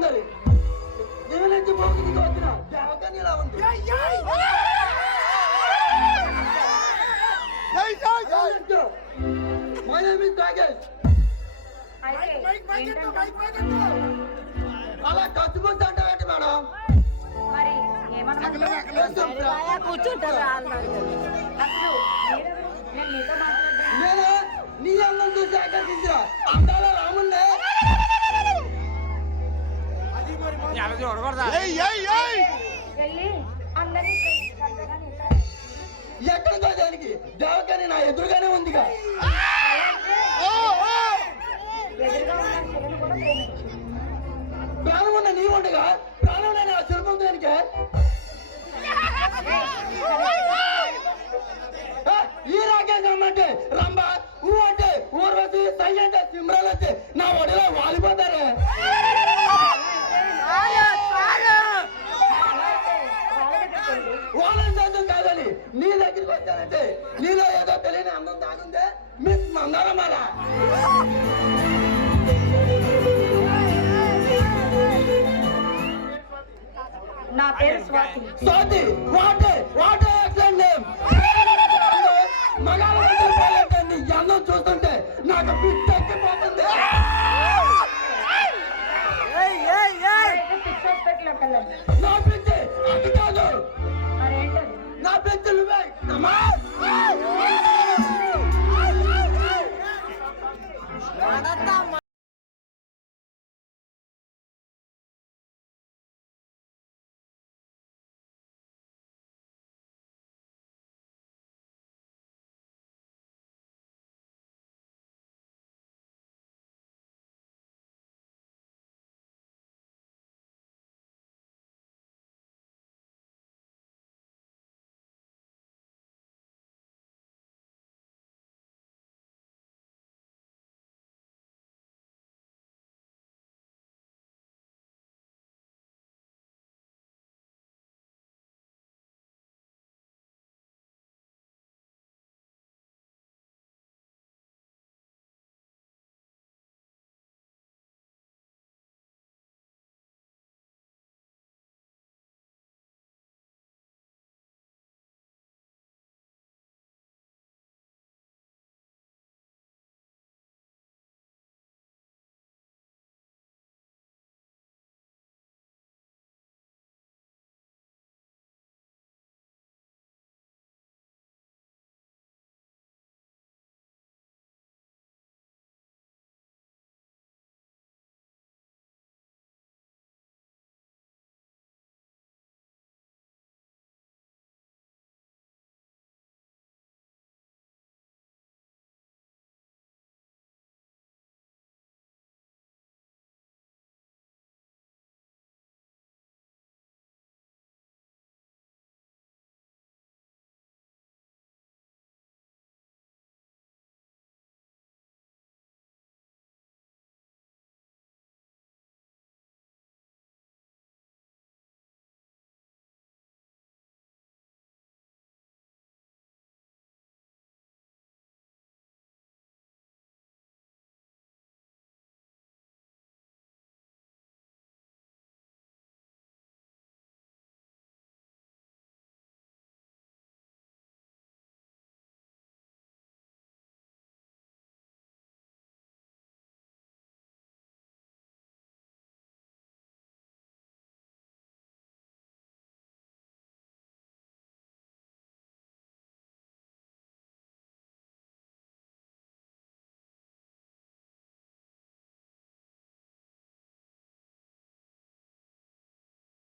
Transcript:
సుందరి నుంచి మోగికి వచ్చిన దేవకని ఇలా ఉంది. My name is Nagesh. అలా కచ్చిపోతే అంటే మేడం మరి నేను నీ అందం చూసి ఆకర్షించిన అందాల రాముండే ఎక్కడికో దానికి దేవకని నా ఎదురుగానే ఉందిగా. ప్రాణం ఉన్న నీ ఉండగా ప్రాణం నేను ఆ శిల్పం దానికే. ఈ రాకేష్ అమ్మంటే రంభ ఊ అంటే ఊర్వశి సై అంటే సిమ్రాలు వచ్చి నా ఒడిలో వాలిపోతారే. వాళ్ళని శాతం కాదని నీ దగ్గరికి వచ్చానంటే నీలో ఏదో తెలియని అందం దాగుందే మిస్ మందారమారా. నా పేరు Swathi. Swathi what excellent name. మగాళ్ళంటే నీ అందం చూస్తుంటే నాకు పిచ్చెక్కిపోతుంది. పిక్చర్స్ పెట్టి నా